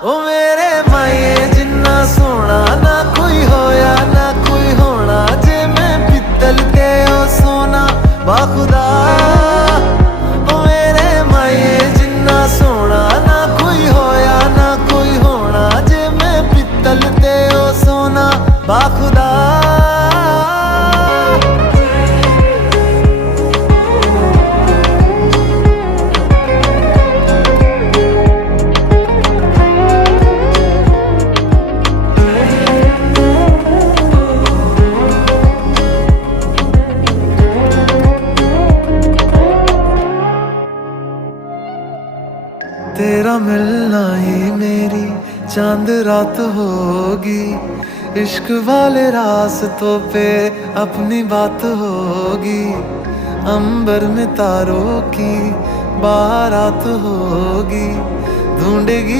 ओ मेरे माए जिन्ना सोना ना कोई होया ना कोई होना, जे मैं पित्तल ते ओ सोना बाखुदा। ओ मेरे माए जिन्ना सोना ना कोई होया ना कोई होना, जे मैं पित्तल ते ओ सोना बाखुदा। तेरा मिलना ही मेरी चांद रात होगी, इश्क वाले रास्तों पे अपनी बात होगी। अंबर में तारों की बारात होगी, ढूंढेगी